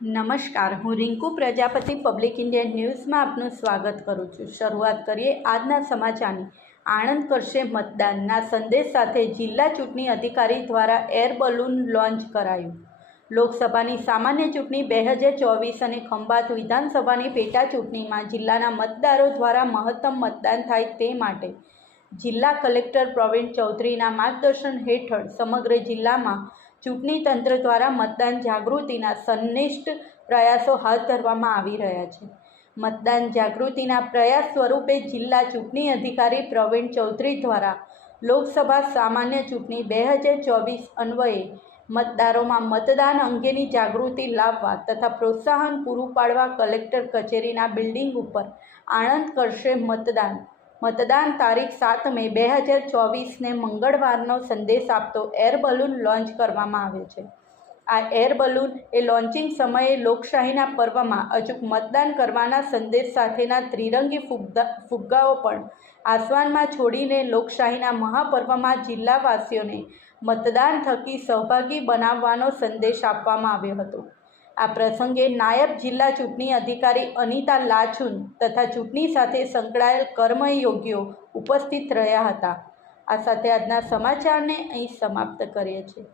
નમસ્કાર, હું Rinku Prajapati public Indian ન્યૂઝમાં આપનું સ્વાગત કરું છું। શરૂઆત કરીએ આજના સમાચારની। આણંદ કરશે મતદાનના સંદેશ સાથે જિલ્લા ચૂંટણી અધિકારી દ્વારા એર બલૂન લોન્ચ કરાયું। લોકસભાની સામાન્ય ચૂંટણી 2024 અને ખંભાત વિધાનસભાની પેટા ચૂંટણીમાં જિલ્લાના મતદારો દ્વારા મહત્તમ મતદાન થાય તે માટે જિલ્લા કલેક્ટર પ્રવીણ ચૌધરીના માર્ગદર્શન હેઠળ સમગ્ર જિલ્લામાં ચૂંટણી તંત્ર દ્વારા મતદાન જાગૃતિના સંનિષ્ઠ પ્રયાસો હાથ ધરવામાં આવી રહ્યા છે। મતદાન જાગૃતિના પ્રયાસ સ્વરૂપે જિલ્લા ચૂંટણી અધિકારી પ્રવીણ ચૌધરી દ્વારા લોકસભા સામાન્ય ચૂંટણી 2024 અન્વયે મતદારોમાં મતદાન અંગેની જાગૃતિ લાવવા તથા પ્રોત્સાહન પૂરું પાડવા કલેક્ટર કચેરીના બિલ્ડિંગ ઉપર આણંદ કરશે મતદાન તારીખ 7 મે 2024ને મંગળવારનો સંદેશ આપતો એર બલૂન લોન્ચ કરવામાં આવ્યો છે। આ એર બલૂન એ લોન્ચિંગ સમયે લોકશાહીના પર્વમાં અચૂક મતદાન કરવાના સંદેશ સાથેના ત્રિરંગી ફુગ્ગાઓ પણ આસમાનમાં છોડીને લોકશાહીના મહાપર્વમાં જિલ્લાવાસીઓને મતદાન થકી સહભાગી બનાવવાનો સંદેશ આપવામાં આવ્યો હતો। આ પ્રસંગે નાયબ જિલ્લા ચૂંટણી અધિકારી અનિતા લાચુન તથા ચૂંટણી સાથે સંકળાયેલ કર્મયોગીઓ ઉપસ્થિત રહ્યા હતા। આ સાથે આજના સમાચારને અહીં સમાપ્ત કરીએ છીએ।